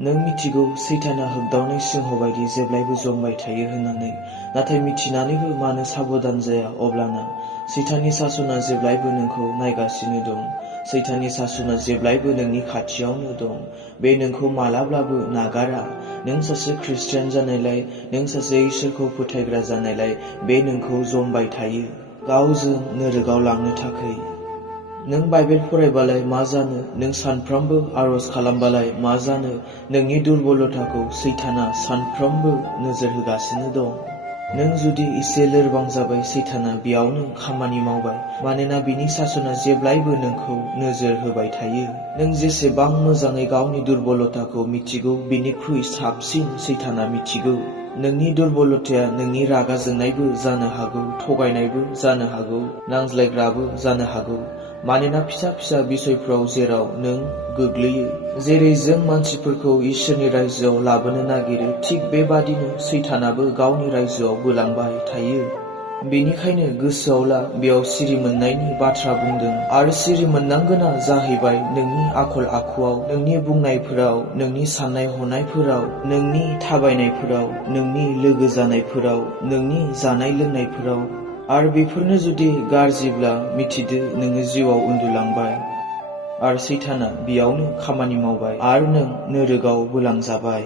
नों मिथिगौ सैताना होगदावनाय सिंह बायदि जेब्लायबो जमबाय थायो होननानै, नाथाय मिथिनानैबो मानो साबधान जाया? अब्लाना सैताननि सासना जेब्लायबो नोंखौ नायगासिनो दं। सैताननि सासना जेब्लायबो नोंनि खाथियावनो दं। बे नोंखौ मालाब्लाबो नागारा। नों सासे खृष्टियान जानायलाय, नों सासे इसोरखौ फोथायग्रा जानायलाय बे नोंखौ जमबाय थायो, गावजों नोरोगाव लांनो थाखाय। नों बाइबेल फरायबालाय मा जानो? नों सानफ्रामबो आरज खालामबालाय मा जानो? नोंनि दुर्बलताखौ सैताना सानफ्रामबो नोजोर होगासिनो दं। नों जुदि एसे लोरबां जाबाय, सैताना बेयावनो खामानि मावबाय, मानोना बिनि सासना जेब्लायबो नोंखौ नोजोर होबाय थायो। नों जेसेबां मोजाङै गावनि दुर्बलताखौ मिथिगौ, बिनिख्रुइ साबसिन सैताना मिथिगौ। नोंनि दुर्बलताया नोंनि रागा जोंनायबो जानो हागौ, थगायनायबो जानो हागौ, नांज्लायग्राबो जानो हागौ। मानोना फिसा फिसा बिसयफ्राव जेराव नों गोग्लैयो, जेरै जों मानसिफोरखौ इसोरनि रायजोआव लाबोनो नागिरो, थिग बेबादिनो सैतानाबो गावनि रायजोआव बोलांबाय थायो। बेनिखायनो गोसोआव ला, बेयाव सिरि मोननायनि बाथ्रा बुंदों, आरो सिरि मोननांगोना जाहैबाय नोंनि आखल आखुआव, नोंनि बुंनायफोराव, नोंनि साननाय हनायफोराव, नोंनि थाबायनायफोराव, नोंनि लोगो जानायफोराव, नोंनि जानाय लोंनायफोराव। आरो बेफोरनो जुदि गाज्रिब्ला मिथिदो नोङो जिउआव उन्दुलांबाय, आरो सैताना बेयावनो खामानि मावबाय, आरो नों नोरोगाव बोलांजाबाय।